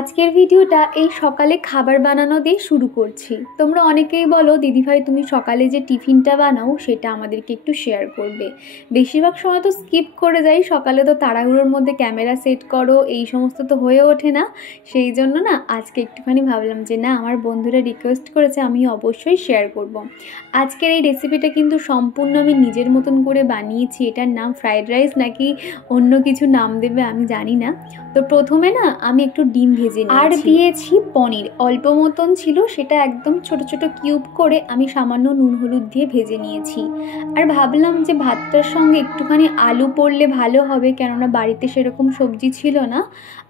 আজকের ভিডিওটা এই সকালে খাবার বানানো দিয়ে শুরু করছি। তোমরা অনেকেই বলো দিদিভাই তুমি সকালে যে টিফিনটা বানাও সেটা আমাদেরকে একটু শেয়ার করবে। বেশিরভাগ সময় তো স্কিপ করে যাই, সকালে তো তাড়াহুড়োর মধ্যে ক্যামেরা সেট করো এই সমস্ত তো হয়ে ওঠে না। সেই জন্য না আজকে একটুখানি ভাবলাম যে না আমার বন্ধুরা রিকোয়েস্ট করেছে, আমি অবশ্যই শেয়ার করব। আজকের এই রেসিপিটা কিন্তু সম্পূর্ণ আমি নিজের মতন করে বানিয়েছি। এটার নাম ফ্রাইড রাইস নাকি অন্য কিছু নাম দেবে আমি জানি না। তো প্রথমে না আমি একটু ডিম ভেজে নিয়েছি আর দিয়েছি পনির, অল্প মতন ছিল, সেটা একদম ছোট ছোট কিউব করে আমি সামান্য নুন হলুদ দিয়ে ভেজে নিয়েছি। আর ভাবলাম যে ভাতটার সঙ্গে একটুখানি আলু পড়লে ভালো হবে, কেননা বাড়িতে সেরকম সবজি ছিল না।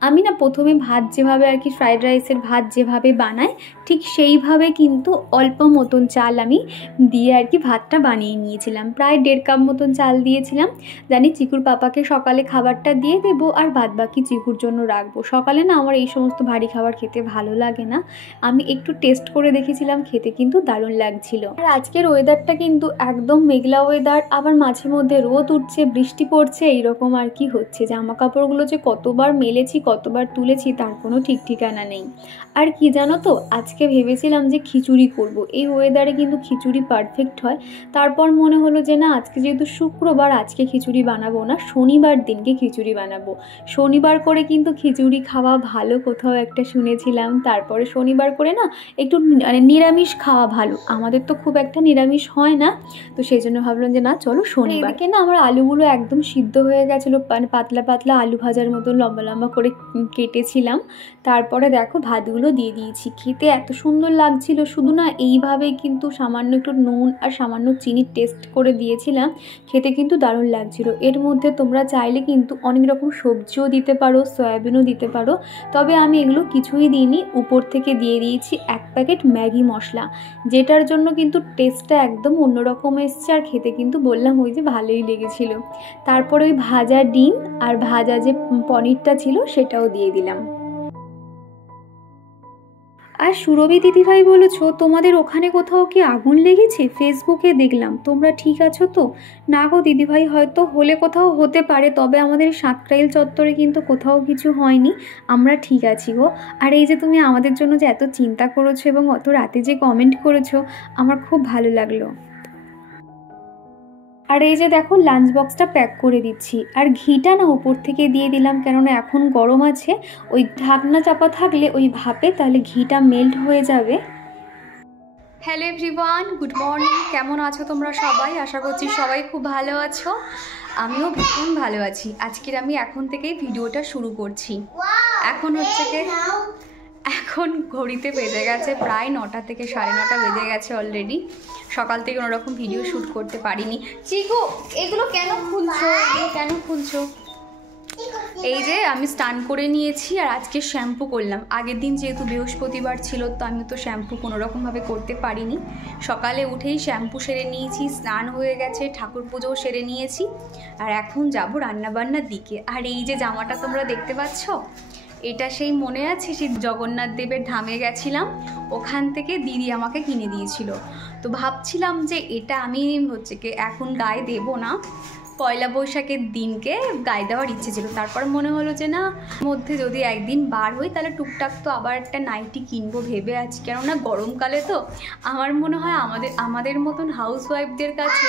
আমি না প্রথমে ভাত যেভাবে আর কি ফ্রাইড রাইসের ভাত যেভাবে বানাই ঠিক সেইভাবে কিন্তু অল্প মতন চাল আমি দিয়ে আর কি ভাতটা বানিয়ে নিয়েছিলাম। প্রায় 1.5 কাপ মতন চাল দিয়েছিলাম। জানি চিকুর পাপাকে সকালে খাবারটা দিয়ে দেবো আর বাদ বাকি চিকুর জন্য রাখবো। সকালে না আমার এই সমস্ত ভারী খাবার খেতে ভালো লাগে না। আমি একটু টেস্ট করে দেখেছিলাম, খেতে কিন্তু দারুণ লাগছিল। আর আজকের ওয়েদারটা কিন্তু একদম মেঘলা ওয়েদার, আবার মাঝে মধ্যে রোদ উঠছে বৃষ্টি পড়ছে এইরকম আর কি হচ্ছে। জামা কাপড়গুলো যে কতবার মেলেছি কতবার তুলেছি তার কোনো ঠিক ঠিকানা নেই। আর কি জানো তো, আজকে ভেবেছিলাম যে খিচুড়ি করব। এই ওয়েদারে কিন্তু খিচুড়ি পারফেক্ট হয়। তারপর মনে হলো যে না আজকে যেহেতু শুক্রবার আজকে খিচুড়ি বানাবো না, শনিবার দিনকে খিচুড়ি বানাবো। শনিবার করে কিন্তু খিচুড়ি খাওয়া ভালো কোথাও একটা শুনেছিলাম। তারপরে শনিবার করে না একটু মানে নিরামিষ খাওয়া ভালো, আমাদের তো খুব একটা নিরামিষ হয় না। তো সেই জন্য ভাবলাম যে না চলো শনিবারকে না আমার আলুগুলো একদম সিদ্ধ হয়ে গেছিলো, মানে পাতলা পাতলা আলু ভাজার মতন লম্বা লম্বা করে কেটেছিলাম। তারপরে দেখো ভাতগুলো দিয়ে দিয়েছি, খেতে এত সুন্দর লাগছিল। শুধু না এইভাবেই কিন্তু সামান্য একটু নুন আর সামান্য চিনির টেস্ট করে দিয়েছিলাম, খেতে কিন্তু দারুণ লাগছিল। এর মধ্যে তোমরা চাইলে কিন্তু অনেক রকম সবজিও দিতে পারো, সয়াবিনও দিতে পারো, তবে আমি এগুলো কিছুই দিইনি। উপর থেকে দিয়ে দিয়েছি 1 প্যাকেট ম্যাগি মশলা, যেটার জন্য কিন্তু টেস্টটা একদম অন্যরকম এসছে আর খেতে কিন্তু বললাম ওই যে ভালোই লেগেছিল। তারপরে ওই ভাজা ডিম আর ভাজা যে পনিরটা ছিল সেটাও দিয়ে দিলাম। আর সুরভি দিদিভাই বলেছো তোমাদের ওখানে কোথাও কি আগুন লেগেছে, ফেসবুকে দেখলাম। তোমরা ঠিক আছো তো? না গো দিদিভাই, হয়তো হলে কোথাও হতে পারে, তবে আমাদের সাঁকরাইল চত্বরে কিন্তু কোথাও কিছু হয়নি, আমরা ঠিক আছি গো। আর এই যে তুমি আমাদের জন্য যে এত চিন্তা করেছো এবং অত রাতে যে কমেন্ট করেছো আমার খুব ভালো লাগলো। আর এই যে দেখো লাঞ্চ বক্সটা প্যাক করে দিচ্ছি। আর ঘিটা না উপর থেকে দিয়ে দিলাম, কেননা এখন গরম আছে, ওই ঢাকনা চাপা থাকলে ওই ভাপে তাহলে ঘিটা মেল্ট হয়ে যাবে। Hello everyone, good morning. কেমন আছো তোমরা সবাই? আশা করছি সবাই খুব ভালো আছো, আমিও ভীষণ ভালো আছি। আজকের আমি এখন থেকেই ভিডিওটা শুরু করছি। এখন হচ্ছে কি, এখন ঘড়িতে বেজে গেছে প্রায় 9টা থেকে 9:30 বেজে গেছে অলরেডি। সকাল থেকে কোনোরকম ভিডিও শ্যুট করতে পারিনি। চিকু এগুলো কেন খুলছো? এই যে আমি স্নান করে নিয়েছি আর আজকে শ্যাম্পু করলাম। আগের দিন যেহেতু বৃহস্পতিবার ছিল তো আমি তো শ্যাম্পু কোনোরকমভাবে করতে পারিনি। সকালে উঠেই শ্যাম্পু সেরে নিয়েছি, স্নান হয়ে গেছে, ঠাকুর পুজোও সেরে নিয়েছি। আর এখন যাব রান্নাবান্নার দিকে। আর এই যে জামাটা তোমরা দেখতে পাচ্ছ, এটা সেই মনে আছে সেই জগন্নাথ দেবের ধামে গেছিলাম, ওখান থেকে দিদি আমাকে কিনে দিয়েছিল। তো ভাবছিলাম যে এটা আমি হচ্ছে কি এখন গায়ে দেবো না, পয়লা বৈশাখের দিনকে গায়ে দেওয়ার ইচ্ছে ছিল। তারপর মনে হলো যে না মধ্যে যদি একদিন বার হই তাহলে টুকটাক তো আবার একটা নাইটি কিনবো ভেবে আছি, কেননা গরমকালে তো আমার মনে হয় আমাদের মতন হাউস ওয়াইফদের কাছে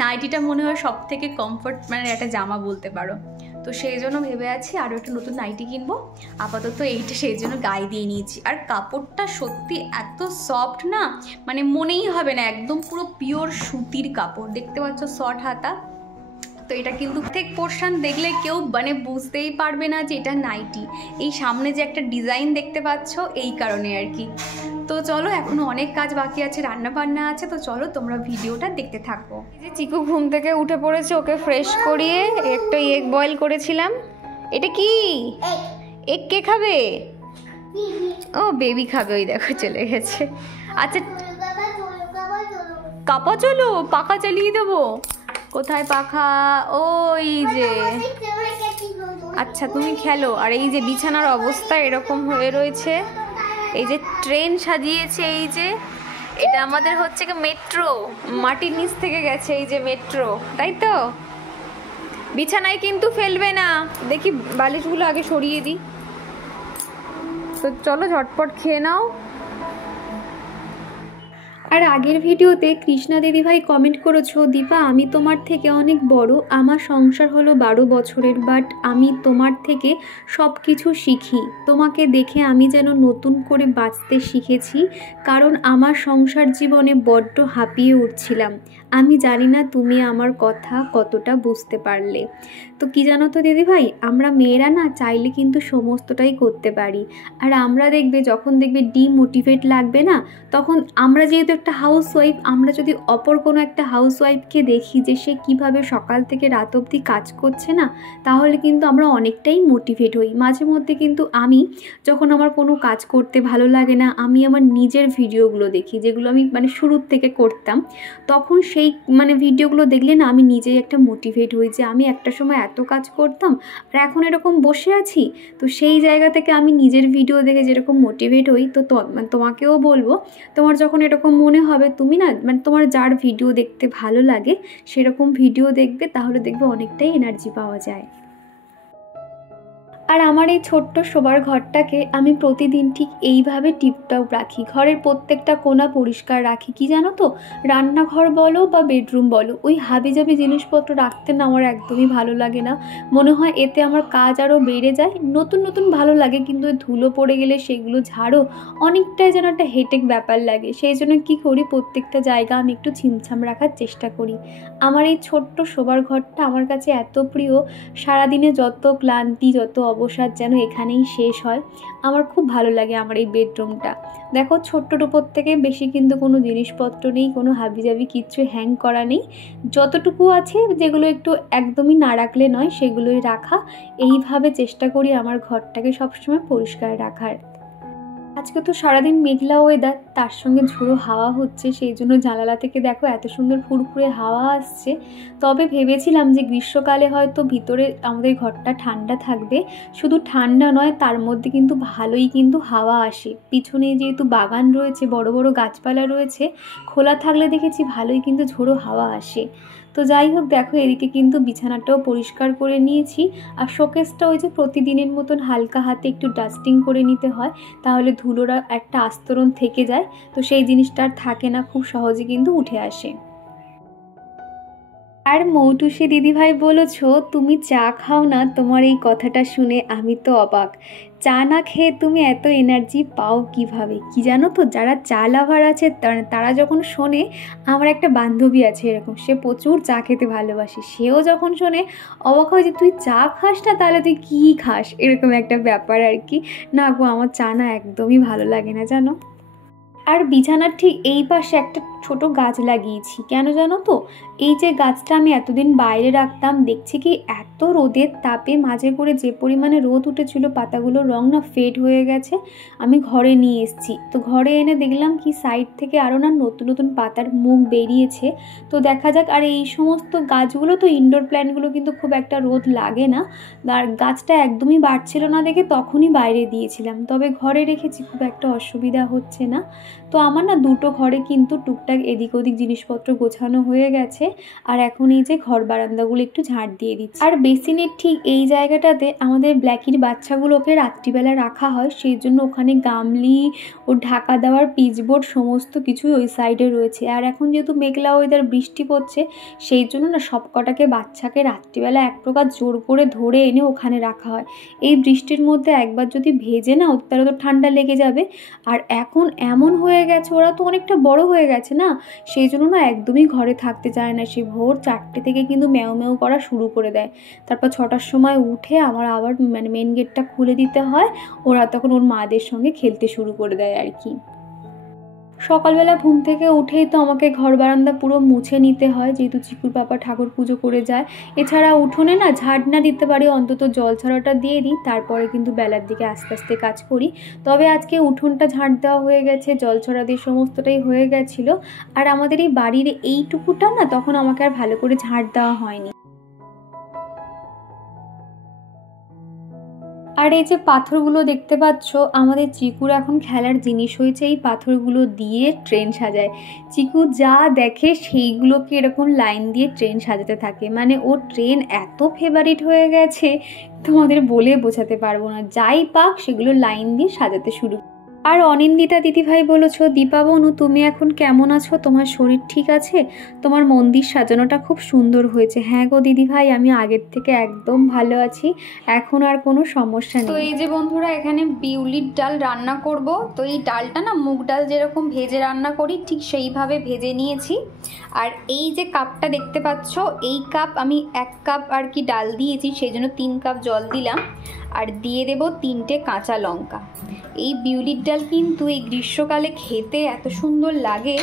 নাইটিটা মনে হয় সব থেকে কমফর্ট মানে একটা জামা বলতে পারো। তো সেই জন্য ভেবে আছি আরও একটা নতুন নাইটি কিনবো। আপাতত এইটা সেই জন্য গায়ে দিয়ে নিয়েছি। আর কাপড়টা সত্যি এত সফট না, মানে মনেই হবে না, একদম পুরো পিওর সুতির কাপড়। দেখতে পাচ্ছ শর্ট হাতা, তো এটা কিন্তু ঠিক পোর্শন দেখলে কেউ মানে বুঝতেই পারবে না যে এটা নাইটি। এই সামনে যে একটা ডিজাইন দেখতে পাচ্ছ এই কারণে আর কি। তো চলো এখনো অনেক কাজ বাকি আছে, রান্না বান্না আছে, তো চলো তোমরা ভিডিওটা দেখতে থাকো। এই যে চিকু ঘুম থেকে উঠে পড়েছে, ওকে ফ্রেশ করিয়ে একটা এগ বয়েল করেছিলাম। এটা কি এগ কে খাবে? ও বেবি খাবে, ওই দেখো চলে গেছে। আচ্ছা কাপা চলো, পাখা চালিয়ে দেবো। কোথায় পাখা? ওই যে, আচ্ছা তুমি খেলো। আর এই যে বিছানার অবস্থা এরকম হয়ে রয়েছে, এই যে ট্রেন সাজিয়েছে, এই যে এটা আমাদের হচ্ছে কি মেট্রো, মাটির নিচ থেকে গেছে এই যে মেট্রো, তাই তো? বিছানায় কিন্তু ফেলবে না, দেখি বালিশগুলো আগে সরিয়ে দিই। তো চলো ঝটপট খেয়ে নাও। আর আগের ভিডিওতে কৃষ্ণা দিদিভাই কমেন্ট করেছো, দীপা আমি তোমার থেকে অনেক বড়, আমার সংসার হলো 12 বছরের, বাট আমি তোমার থেকে সব কিছু শিখি, তোমাকে দেখে আমি যেন নতুন করে বাঁচতে শিখেছি, কারণ আমার সংসার জীবনে বড্ড হাঁপিয়ে উঠছিলাম। আমি জানি না তুমি আমার কথা কতটা বুঝতে পারলে। তো কি জানো তো দিদিভাই, আমরা মেয়েরা না চাইলে কিন্তু সমস্তটাই করতে পারি। আর আমরা দেখবে যখন দেখবে ডিমোটিভেট লাগবে না, তখন আমরা যেহেতু একটা হাউসওয়াইফ, আমরা যদি অপর কোনো একটা হাউসওয়াইফকে দেখি যে সে কিভাবে সকাল থেকে রাত অবধি কাজ করছে না, তাহলে কিন্তু আমরা অনেকটাই মোটিভেট হই। মাঝে মধ্যে কিন্তু আমি যখন আমার কোনো কাজ করতে ভালো লাগে না, আমি আমার নিজের ভিডিওগুলো দেখি, যেগুলো আমি শুরুর থেকে করতাম, তখন সেই ভিডিওগুলো দেখলে না আমি নিজেই একটা মোটিভেট হই যে আমি একটা সময় এত কাজ করতাম আর এখন এরকম বসে আছি। তো সেই জায়গা থেকে আমি নিজের ভিডিও দেখে যেরকম মোটিভেট হই, তো তোমাকেও বলবো, তোমার যখন এরকম মনে হবে তুমি না তোমার যার ভিডিও দেখতে ভালো লাগে সেরকম ভিডিও দেখবে, তাহলে দেখবে অনেকটাই এনার্জি পাওয়া যায়। আর আমার এই ছোট্ট শোবার ঘরটাকে আমি প্রতিদিন ঠিক এইভাবে টিপটপ রাখি, ঘরের প্রত্যেকটা কোণা পরিষ্কার রাখি। কি জানো তো, রান্নাঘর বলো বা বেডরুম বলো, ওই হাবিজাবি জিনিসপত্র রাখতে না আমার একদমই ভালো লাগে না। মনে হয় এতে আমার কাজ আরও বেড়ে যায়। নতুন নতুন ভালো লাগে, কিন্তু ধুলো পড়ে গেলে সেগুলো ঝাড়ো অনেকটাই যেন একটা হেটেক ব্যাপার লাগে। সেই জন্য কী করি, প্রত্যেকটা জায়গা আমি একটু ছিমছাম রাখার চেষ্টা করি। আমার এই ছোট্ট শোবার ঘরটা আমার কাছে এত প্রিয়, সারাদিনে যত ক্লান্তি যত অবসাদ যেন এখানেই শেষ হয়। আমার খুব ভালো লাগে আমার এই বেডরুমটা। দেখো ছোট্টর উপর থেকে বেশি কিন্তু কোনো জিনিসপত্র নেই, কোনো হাবিজাবি কিচ্ছু হ্যাং করা নেই, যতটুকু আছে যেগুলো একটু একদমই না রাখলে নয় সেগুলোই রাখা। এইভাবে চেষ্টা করি আমার ঘরটাকে সবসময় পরিষ্কার রাখার। আজকে তো সারাদিন মেঘলা ওয়েদার, তার সঙ্গে ঝোড়ো হাওয়া হচ্ছে, সেই জন্য জানালা থেকে দেখো এত সুন্দর ফুরফুরে হাওয়া আসছে। তবে ভেবেছিলাম যে গ্রীষ্মকালে হয়তো ভিতরে আমাদের ঘরটা ঠান্ডা থাকবে, শুধু ঠান্ডা নয় তার মধ্যে কিন্তু ভালোই কিন্তু হাওয়া আসে। পিছনে যেহেতু বাগান রয়েছে, বড় বড় গাছপালা রয়েছে, খোলা থাকলে দেখেছি ভালোই কিন্তু ঝোড়ো হাওয়া আসে। তো যাই হোক, দেখো এদিকে কিন্তু বিছানাটাও পরিষ্কার করে নিয়েছি। আর শোকেসটা ওই যে প্রতিদিনের মতন হালকা হাতে একটু ডাস্টিং করে নিতে হয়, তাহলে ধুলোরা একটা আস্তরণ থেকে যায়, তো সেই জিনিসটা আর থাকে না, খুব সহজে কিন্তু উঠে আসে। আর মৌটুসি দিদিভাই বলেছো তুমি চা খাও না, তোমার এই কথাটা শুনে আমি তো অবাক। চা না খেয়ে তুমি এত এনার্জি পাও কিভাবে? কি জানো তো, যারা চা লাভার আছে তারা যখন শোনে, আমার একটা বান্ধবী আছে এরকম, সে প্রচুর চা খেতে ভালোবাসে, সেও যখন শোনে অবাক হয় যে তুই চা খাস না, তাহলে তুই কী খাস, এরকম একটা ব্যাপার আর কি। না গো, আমার চা না একদমই ভালো লাগে না জানো। আর বিছানার ঠিক এই পাশে একটা ছোট গাছ লাগিয়েছি, কেন জানো তো, এই যে গাছটা আমি এতদিন বাইরে রাখতাম, দেখছি কি এত রোদের তাপে মাঝে করে যে পরিমাণে রোদ উঠেছিল পাতাগুলোর রং না ফেড হয়ে গেছে। আমি ঘরে নিয়ে এসেছি, তো ঘরে এনে দেখলাম কি সাইড থেকে আরও না নতুন নতুন পাতার মুখ বেরিয়েছে। তো দেখা যাক। আর এই সমস্ত গাছগুলো তো ইনডোর প্ল্যান্টগুলো কিন্তু খুব একটা রোদ লাগে না, আর গাছটা একদমই বাড়ছিল না দেখে তখনই বাইরে দিয়েছিলাম, তবে ঘরে রেখেছি, খুব একটা অসুবিধা হচ্ছে না। তো আমার না দুটো ঘরে কিন্তু টুকটাক এদিক ওদিক জিনিসপত্র গোছানো হয়ে গেছে, আর এখন এই যে ঘর বারান্দাগুলো একটু ঝাঁট দিয়ে দিচ্ছি। আর বেসিনের ঠিক এই জায়গাটাতে আমাদের ব্ল্যাকির বাচ্চাগুলোকে রাত্রিবেলা রাখা হয়, সেই জন্য ওখানে গামলি ও ঢাকা দেওয়ার পিচবোর্ড সমস্ত কিছুই ওই সাইডে রয়েছে। আর এখন যেহেতু মেঘলা ওয়েদার, বৃষ্টি পড়ছে, সেই জন্য না সব কটাকে বাচ্চাকে রাত্রিবেলা এক প্রকার জোর করে ধরে এনে ওখানে রাখা হয়। এই বৃষ্টির মধ্যে একবার যদি ভেজে না, তাহলে তো ঠান্ডা লেগে যাবে। আর এখন এমন হয়ে গেছে, ওরা তো অনেকটা বড় হয়ে গেছে না, সেই জন্য না একদমই ঘরে থাকতে চায় না। সে ভোর 4টে থেকে কিন্তু ম্যাও ম্যাও করা শুরু করে দেয়, তারপর 6টার সময় উঠে আমার আবার মেন গেটটা খুলে দিতে হয়, ওরা তখন ওর মাদের সঙ্গে খেলতে শুরু করে দেয় আর কি। সকালবেলা ঘুম থেকে উঠেই তো আমাকে ঘর বারান্দা পুরো মুছে নিতে হয়, যেহেতু চিকুর পাপা ঠাকুর পুজো করে যায়। এছাড়া উঠোনে না ঝাড় না দিতে পারি, অন্তত জল ছড়াটা দিয়ে দিই, তারপরে কিন্তু বেলার দিকে আস্তে আস্তে কাজ করি। তবে আজকে উঠোনটা ঝাড় দেওয়া হয়ে গেছে, জল ছড়া দিয়ে সমস্তটাই হয়ে গেছিলো। আর আমাদের এই বাড়ির এইটুকুটা না তখন আমাকে আর ভালো করে ঝাড় দেওয়া হয়নি। আর এই যে পাথরগুলো দেখতে পাচ্ছ, আমাদের চিকুর এখন খেলার জিনিস হয়েছে এই পাথরগুলো দিয়ে ট্রেন সাজায়। চিকু যা দেখে সেইগুলোকে এরকম লাইন দিয়ে ট্রেন সাজাতে থাকে, মানে ও ট্রেন এত ফেভারিট হয়ে গেছে তোমাদের বলে বোঝাতে পারবো না। যাই পাক সেগুলো লাইন দিয়ে সাজাতে শুরু। আর অনিন্দিতা দিদিভাই বলেছ, দীপা বনু তুমি এখন কেমন আছো, তোমার শরীর ঠিক আছে, তোমার মন্দির সাজানোটা খুব সুন্দর হয়েছে। হ্যাঁ গো দিদিভাই, আমি আগের থেকে একদম ভালো আছি, এখন আর কোনো সমস্যা নেই। তো এই যে বন্ধুরা, এখানে বিউলির ডাল রান্না করব। তো এই ডালটা না মুগ ডাল যেরকম ভেজে রান্না করি ঠিক সেইভাবে ভেজে নিয়েছি। আর এই যে কাপটা দেখতে পাচ্ছ, এই কাপ আমি 1 কাপ আর কি ডাল দিয়েছি, সেই জন্য 3 কাপ জল দিলাম। আর দিয়ে দেব 3টে কাঁচা লঙ্কা। এই বিউলির ডাল কিন্তু এই গ্রীষ্মকালে খেতে এত সুন্দর লাগে।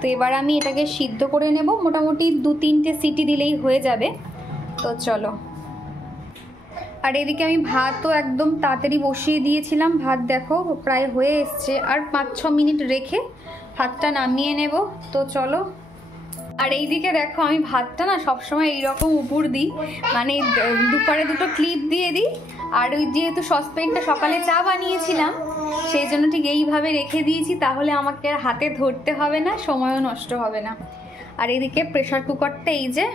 তো এবার আমি এটাকে সিদ্ধ করে নেব, মোটামুটি 2-3টে সিটি দিলেই হয়ে যাবে। তো চলো। আর এদিকে আমি ভাতও একদম তাড়াতাড়ি বসিয়ে দিয়েছিলাম, ভাত দেখো প্রায় হয়ে এসছে, আর 5-6 মিনিট রেখে ভাতটা নামিয়ে নেব। তো চলো। আর এইদিকে দেখো, আমি ভাতটা না সবসময় এইরকম উপর দিই, মানে দুপারে 2টো ক্লিপ দিয়ে দিই। আর ওই যেহেতু সসপ্যানটা সকালে চা বানিয়েছিলাম, সেই জন্য ঠিক এইভাবে রেখে দিয়েছি, তাহলে আমাকে আর হাতে ধরতে হবে না, সময়ও নষ্ট হবে না। আর এদিকে প্রেশার কুকারটা এই যে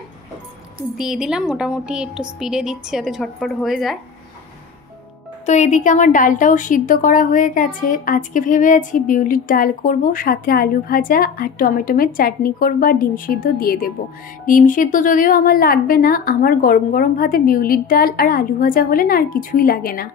দিয়ে দিলাম, মোটামুটি একটু স্পিডে দিচ্ছি যাতে ঝটপট হয়ে যায়। তো এদিকে আমার ডালটাও সিদ্ধ করা হয়ে গেছে। আজকে ভেবে আছি বিউলির ডাল করব, সাথে আলু ভাজা আর টমেটোমের চাটনি করব, আর ডিম সিদ্ধ দিয়ে দেব। ডিম সিদ্ধ যদিও আমার লাগবে না, আমার গরম গরম ভাতে বিউলির ডাল আর আলু ভাজা হলে না আর কিছুই লাগে না।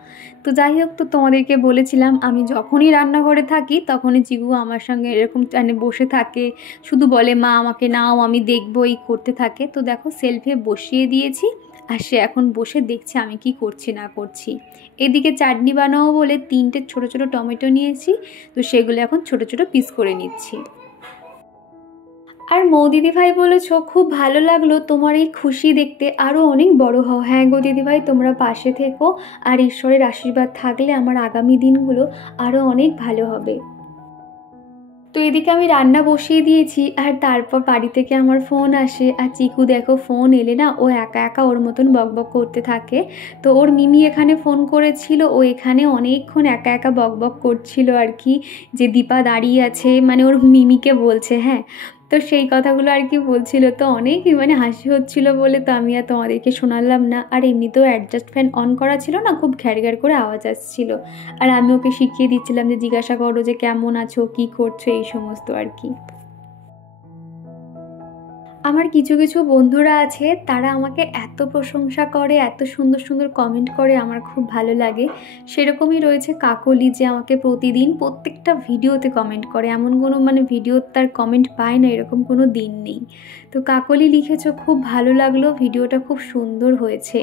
তো যাই হোক, তো তোমাদেরকে বলেছিলাম আমি যখনই রান্নাঘরে থাকি তখনই চিকু আমার সঙ্গে এরকম বসে থাকে, শুধু বলে মা আমাকে নাও, আমি দেখবো, এই করতে থাকে। তো দেখো সেলফে বসিয়ে দিয়েছি, আর সে এখন বসে দেখছে আমি কি করছি না করছি। এদিকে চাটনি বানাবো বলে 3টে ছোট ছোট টমেটো নিয়েছি, তো সেগুলো এখন ছোট ছোট পিস করে নিচ্ছি। আর দিদিভাই বলেছ, খুব ভালো লাগলো তোমার এই খুশি দেখতে, আরও অনেক বড় হও। হ্যাঁ গো দিদিভাই, তোমরা পাশে থেকো, আর ঈশ্বরের আশীর্বাদ থাকলে আমার আগামী দিনগুলো আরও অনেক ভালো হবে। তো এদিকে আমি রান্না বসিয়ে দিয়েছি, আর তারপর বাড়ি থেকে আমার ফোন আসে। আর চিকু দেখো ফোন এলে না ও একা একা ওর মতন বকবক করতে থাকে। তো ওর মিমি এখানে ফোন করেছিল, ও এখানে অনেকক্ষণ একা একা বকবক করছিল আর কি, যে দীপা দাঁড়িয়ে আছে, মানে ওর মিমিকে বলছে। হ্যাঁ, তো সেই কথাগুলো আর কি বলছিল। তো অনেকই মানে হাসি হচ্ছিল বলে তো আমি আর তোমাদেরকে শোনালাম না। আর এমনিতেও অ্যাডজাস্ট ফ্যান অন করা ছিল না, খুব ঘ্যার ঘ্যার করে আওয়াজ আসছিল। আর আমি ওকে শিখিয়ে দিচ্ছিলাম যে জিজ্ঞাসা করো যে কেমন আছো, কী করছো, এই সমস্ত আর কি। আমার কিছু কিছু বন্ধুরা আছে, তারা আমাকে এত প্রশংসা করে, এত সুন্দর সুন্দর কমেন্ট করে, আমার খুব ভালো লাগে। সেরকমই রয়েছে কাকলি, যে আমাকে প্রতিদিন প্রত্যেকটা ভিডিওতে কমেন্ট করে, এমন কোনো মানে ভিডিও তার কমেন্ট পায় না এরকম কোনো দিন নেই। তো কাকলি লিখেছো, খুব ভালো লাগলো, ভিডিওটা খুব সুন্দর হয়েছে।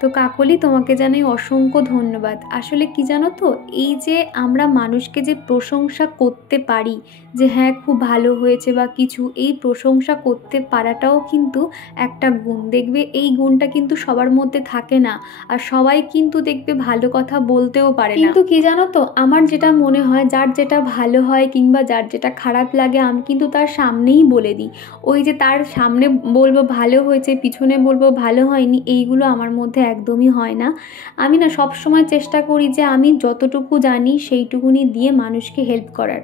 তো কাকলি তোমাকে জানাই অসংখ্য ধন্যবাদ। আসলে কি জানো তো, এই যে আমরা মানুষকে যে প্রশংসা করতে পারি যে হ্যাঁ খুব ভালো হয়েছে বা কিছু, এই প্রশংসা করতে পারাটাও কিন্তু একটা গুণ। দেখবে এই গুণটা কিন্তু সবার মধ্যে থাকে না, আর সবাই কিন্তু দেখবে ভালো কথা বলতেও পারে না। কিন্তু কি জানো তো, আমার যেটা মনে হয় যার যেটা ভালো হয় কিংবা যার যেটা খারাপ লাগে আমি কিন্তু তার সামনেই বলে দিই। ওই যে তার সামনে বলবো ভালো হয়েছে, পিছনে বলবো ভালো হয়নি, এইগুলো আমার মধ্যে একদমই হয় না। আমি না সবসময় চেষ্টা করি যে আমি যতটুকু জানি সেইটুকুনি দিয়ে মানুষকে হেল্প করার।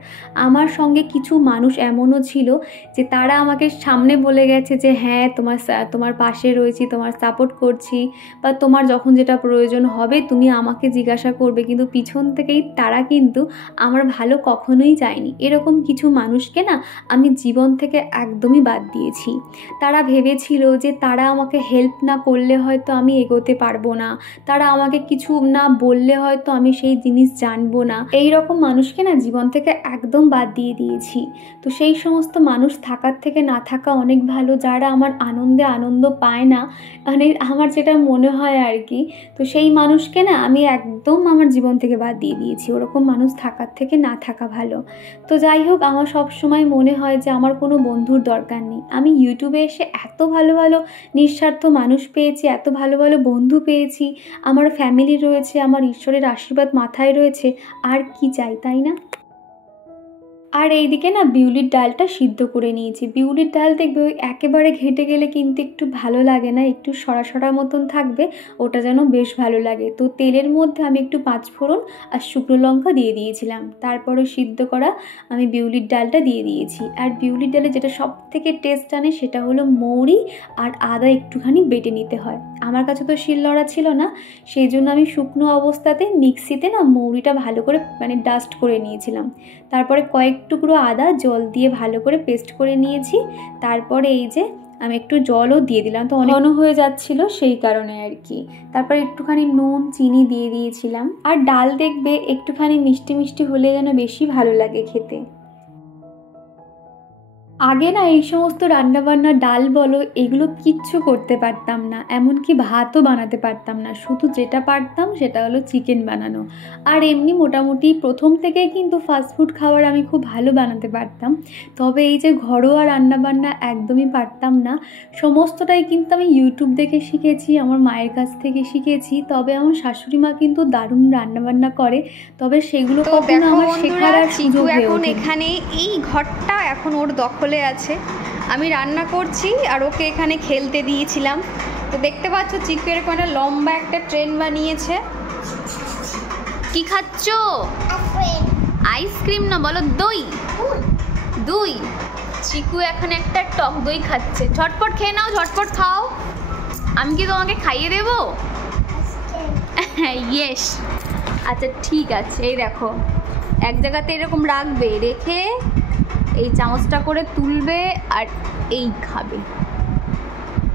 আমার সঙ্গে কিছু মানুষ এমনও ছিল যে তারা আমাকে সামনে বলে গেছে যে হ্যাঁ তোমার পাশে রয়েছি, তোমার সাপোর্ট করছি, বা তোমার যখন যেটা প্রয়োজন হবে তুমি আমাকে জিজ্ঞাসা করবে, কিন্তু পিছন থেকেই তারা কিন্তু আমার ভালো কখনোই চায়নি। এরকম কিছু মানুষকে না আমি জীবন থেকে একদমই বাদ দিয়েছি। তারা ভেবেছিল যে তারা আমাকে হেল্প না করলে হয়তো আমি এগোতে পারবো না, তারা আমাকে কিছু না বললে হয়তো আমি সেই জিনিস জানবো না, এই রকম মানুষকে না জীবন থেকে একদম বাদ দিয়ে দিয়েছি। তো সেই সমস্ত মানুষ থাকার থেকে না থাকা অনেক ভালো, যারা আমার আনন্দে আনন্দ পায় না, মানে আমার যেটা মনে হয় আর কি। তো সেই মানুষকে না আমি একদম আমার জীবন থেকে বাদ দিয়ে দিয়েছি, ওরকম মানুষ থাকার থেকে না থাকা ভালো। তো যাই হোক, আমার সব সময় মনে হয় যে আমার কোনো বন্ধুর দরকার নেই। আমি ইউটিউবে এসে এত ভালো ভালো নিঃস্বার্থ মানুষ পেয়েছি, এত ভালো ভালো বন্ধু পেয়েছি, আমার ফ্যামিলি রয়েছে, আমার ঈশ্বরের আশীর্বাদ মাথায় রয়েছে, আর কি চাই, তাই না? আর এইদিকে না বিউলির ডালটা সিদ্ধ করে নিয়েছি। বিউলির ডাল দেখবে ওই একেবারে ঘেঁটে গেলে কিন্তু একটু ভালো লাগে না, একটু সরা সরা মতন থাকবে, ওটা যেন বেশ ভালো লাগে। তো তেলের মধ্যে আমি একটু পাঁচফোড়ন আর শুকনো লঙ্কা দিয়ে দিয়েছিলাম, তারপরে সিদ্ধ করা আমি বিউলির ডালটা দিয়ে দিয়েছি। আর বিউলির ডালে যেটা সব থেকে টেস্ট আনে সেটা হলো মৌরি আর আদা একটুখানি বেটে নিতে হয়। আমার কাছে তো শিলনোড়া ছিল না, সেই জন্য আমি শুকনো অবস্থাতে মিক্সিতে না মৌরিটা ভালো করে মানে ডাস্ট করে নিয়েছিলাম। তারপরে কয়েক টুকরো আদা জল দিয়ে ভালো করে পেস্ট করে নিয়েছি। তারপরে এই যে আমি একটু জলও দিয়ে দিলাম, তো অনেক ঘন হয়ে যাচ্ছিল সেই কারণে আর কি। তারপর একটুখানি নুন চিনি দিয়ে দিয়েছিলাম। আর ডাল দেখবে একটুখানি মিষ্টি মিষ্টি হলে যেন বেশি ভালো লাগে খেতে। আগে না এই সমস্ত রান্নাবান্না ডাল বলো এগুলো কিচ্ছু করতে পারতাম না, এমনকি ভাতও বানাতে পারতাম না। শুধু যেটা পারতাম সেটা হলো চিকেন বানানো। আর এমনি মোটামুটি প্রথম থেকেই কিন্তু ফাস্টফুড খাবার আমি খুব ভালো বানাতে পারতাম, তবে এই যে ঘরোয়া রান্নাবান্না একদমই পারতাম না। সমস্তটাই কিন্তু আমি ইউটিউব দেখে শিখেছি, আমার মায়ের কাছ থেকে শিখেছি। তবে আমার শাশুড়ি মা কিন্তু দারুণ রান্নাবান্না করে, তবে সেগুলো কখনো আমার শেখার আর সুযোগ হয়ে ওঠেনি। এখন এখানে এই ঘরটা এখন ওর দখলে আছে, আমি রান্না করছি আর ওকে এখানে খেলতে দিয়েছিলাম। তো দেখতে পাচ্ছ চিকু এরকম একটা লম্বা একটা ট্রেন বানিয়েছে। কি খাচ্ছ? আইসক্রিম না, বলো দই। দই। চিকু এখন একটা টক দই খাচ্ছে। ঝটপট খেয়ে নাও, ঝটপট খাও। আমি কি তোমাকে খাইয়ে দেবো? ইয়েস। আচ্ছা ঠিক আছে, এই দেখো এক জায়গাতে এরকম রাখবে, রেখে এই চামচটা করে তুলবে আর এই খাবে,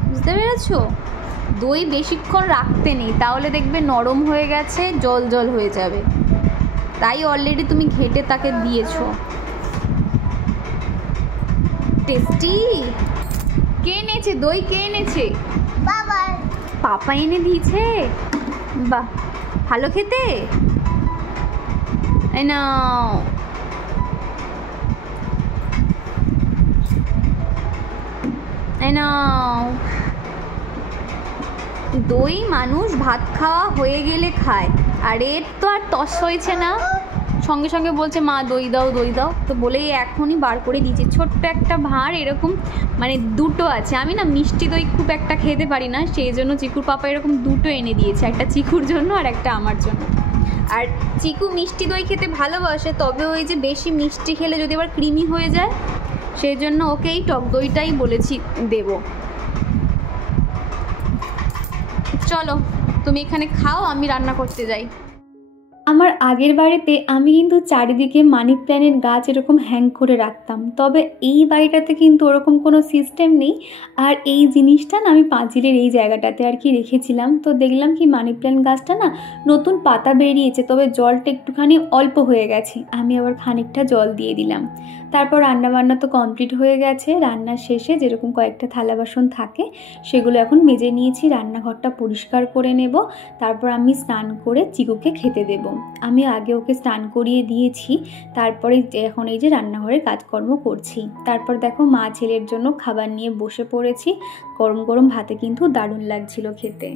বুঝতে পেরেছো? দই বেশিক্ষণ রাখতে নেই, তাহলে দেখবে নরম হয়ে গেছে, জল জল হয়ে যাবে। তাই অলরেডি তুমি ঘেটে তাকে দিয়েছো। টেস্টি। কে এনেছে দই? কে এনেছে? বাবা। পাপা এনে দিয়েছে? বাহ, ভালো খেতে। এই নাও। দই মানুষ ভাত খাওয়া হয়ে গেলে খায়, আর এর তো আর তস হয়েছে না, সঙ্গে সঙ্গে বলছে মা দই দাও দই দাও। তো বলেই এখনই বার করে দিয়েছে ছোট্ট একটা ভাঁড়, এরকম মানে দুটো আছে। আমি না মিষ্টি দই খুব একটা খেতে পারি না, সেই জন্য চিকুর পাপা এরকম দুটো এনে দিয়েছে, একটা চিকুর জন্য আর একটা আমার জন্য। আর চিকু মিষ্টি দই খেতে ভালোবাসে, তবে ওই যে বেশি মিষ্টি খেলে যদি আবার ক্রিমি হয়ে যায়, সেই জন্য ওকে এই টক দইটাই বলেছি দেব। চলো তুমি এখানে খাও, আমি রান্না করতে যাই। আমার আগের বাড়িতে আমি কিন্তু চারিদিকে মানি প্ল্যান্টের গাছ এরকম হ্যাং করে রাখতাম, তবে এই বাড়িটাতে কিন্তু ওরকম কোনো সিস্টেম নেই। আর এই জিনিসটা না আমি পাঁচিলের এই জায়গাটাতে আর কি রেখেছিলাম, তো দেখলাম কি মানি প্ল্যান্ট গাছটা না নতুন পাতা বেরিয়েছে, তবে জলটা একটুখানি অল্প হয়ে গেছে। আমি আবার খানিকটা জল দিয়ে দিলাম। তারপর রান্নাবান্না তো কমপ্লিট হয়ে গেছে। রান্নার শেষে যেরকম কয়েকটা থালা বাসন থাকে সেগুলো এখন মেজে নিয়েছি, রান্নাঘরটা পরিষ্কার করে নেব। তারপর আমি স্নান করে চিকুকে খেতে দেব। আমি আগে ওকে স্নান করিয়ে দিয়েছি, তারপরে এখন এই যে রান্নাঘরের কাজকর্ম করছি। তারপর দেখো মা ছেলের জন্য খাবার নিয়ে বসে পড়েছি। গরম গরম ভাতে কিন্তু দারুণ লাগছিল খেতে।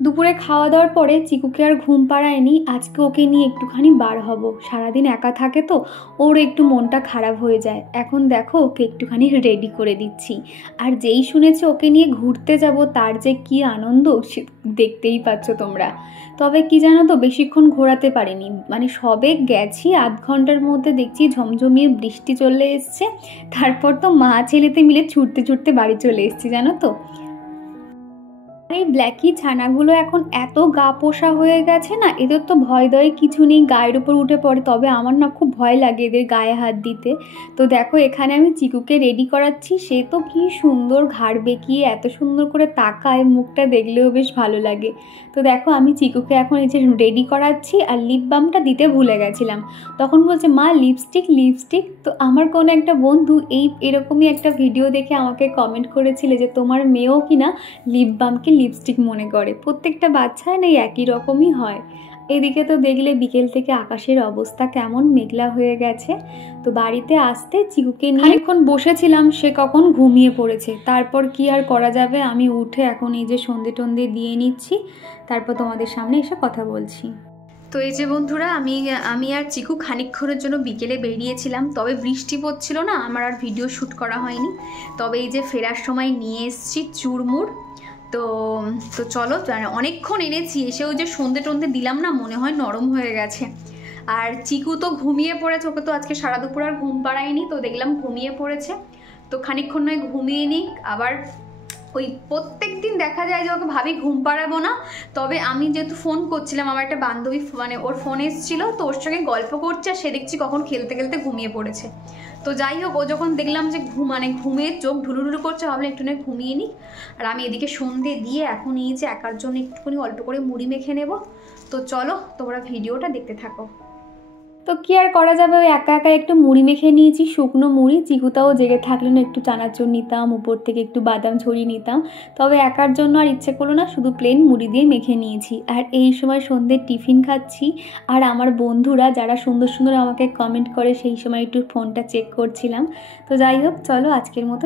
দুপুরে খাওয়া দাওয়ার পরে চিকুকে আর ঘুম পাড়ায়নি, আজকে ওকে নিয়ে একটুখানি বার হব। সারাদিন একা থাকে তো ওর একটু মনটা খারাপ হয়ে যায়। এখন দেখো ওকে একটুখানি রেডি করে দিচ্ছি। আর যেই শুনেছে ওকে নিয়ে ঘুরতে যাব, তার যে কি আনন্দ দেখতেই পাচ্ছ তোমরা। তবে কি জানো তো, বেশিক্ষণ ঘোরাতে পারিনি, মানে সবে গেছি আধ ঘন্টার মধ্যে দেখছি ঝমঝমিয়ে বৃষ্টি চলে এসছে। তারপর তো মা ছেলেতে মিলে ছুটতে ছুটতে বাড়ি চলে এসছি জানো তো। এই ব্ল্যাকি ছানাগুলো এখন এত গা পোষা হয়ে গেছে না, এদের তো ভয় দয় কিছু নেই, গায়ের উপর উঠে পড়ে। তবে আমার না খুব ভয় লাগে এদের গায়ে হাত দিতে। তো দেখো এখানে আমি চিকুকে রেডি করাচ্ছি, সে তো কি সুন্দর ঘাড় বেঁকিয়ে এত সুন্দর করে তাকায়, মুখটা দেখলেও বেশ ভালো লাগে। তো দেখো আমি চিকুকে এখন এই যে রেডি করাচ্ছি, আর লিপ বামটা দিতে ভুলে গেছিলাম। তখন বলছে মা লিপস্টিক লিপস্টিক। তো আমার কোনো একটা বন্ধু এরকমই একটা ভিডিও দেখে আমাকে কমেন্ট করেছিল যে তোমার মেয়েও কিনা লিপ বামকে লিপস্টিক মনে করে। প্রত্যেকটা বাচ্চায় না একই রকমই হয়। এদিকে তো দেখলে বিকেল থেকে আকাশের অবস্থা কেমন মেঘলা হয়ে গেছে। তো বাড়িতে আসতে চিকুকে নিয়ে এখন বসেছিলাম, সে কখন ঘুমিয়ে পড়েছে। তারপর কি আর করা যাবে, আমি উঠে এখন এই যে সন্ধে টন্ধে দিয়ে নিচ্ছি, তারপর তোমাদের সামনে এসে কথা বলছি। তো এই যে বন্ধুরা, আমি আর চিকু খানিকক্ষণের জন্য বিকেলে বেরিয়েছিলাম, তবে বৃষ্টি পড়ছিল না, আমার আর ভিডিও শ্যুট করা হয়নি। তবে এই যে ফেরার সময় নিয়ে এসেছি চুরমুড়। তো তো চলো, অনেকক্ষণ এনেছি, এসেও যে সন্ধে টন্ধে দিলাম না, মনে হয় নরম হয়ে গেছে। আর চিকু তো ঘুমিয়ে পড়েছে, ওকে তো আজকে সারা দুপুর আর ঘুম পাড়ায়নি, তো দেখলাম ঘুমিয়ে পড়েছে। তো খানিকক্ষণ নয় ঘুমিয়ে নিক। আবার ওই প্রত্যেক দিন দেখা যায় যে ওকে ভাবি ঘুম পাড়াবো না, তবে আমি যেহেতু ফোন করছিলাম, আমার একটা বান্ধবী মানে ওর ফোন এসেছিলো, তো ওর সঙ্গে গল্প করছে, আর সে দেখছি কখন খেলতে খেলতে ঘুমিয়ে পড়েছে। তো যাই হোক, ও যখন দেখলাম যে ঘুমে চোখ ঢুলুঢুলু করছে, ভাবলাম একটু নয় ঘুমিয়ে নিই। আর আমি এদিকে সন্ধে দিয়ে এখন এই যে একার জন্য একটুখানি অল্প করে মুড়ি মেখে নেব। তো চলো তোমরা ভিডিওটা দেখতে থাকো। তো কি আর করা যাবে, ওই একা একা একটু মুড়ি মেখে নিয়েছি, শুকনো মুড়ি। চিকুতাও জেগে থাকলে না একটু চানাচুর নিতাম, উপর থেকে একটু বাদাম ছড়িয়ে নিতাম, তবে একার জন্য আর ইচ্ছে করলো না, শুধু প্লেন মুড়ি দিয়ে মেখে নিয়েছি। আর এই সময় সন্ধ্যের টিফিন খাচ্ছি, আর আমার বন্ধুরা যারা সুন্দর সুন্দর আমাকে কমেন্ট করে সেই সময় একটু ফোনটা চেক করছিলাম। তো যাই হোক, চলো আজকের মতো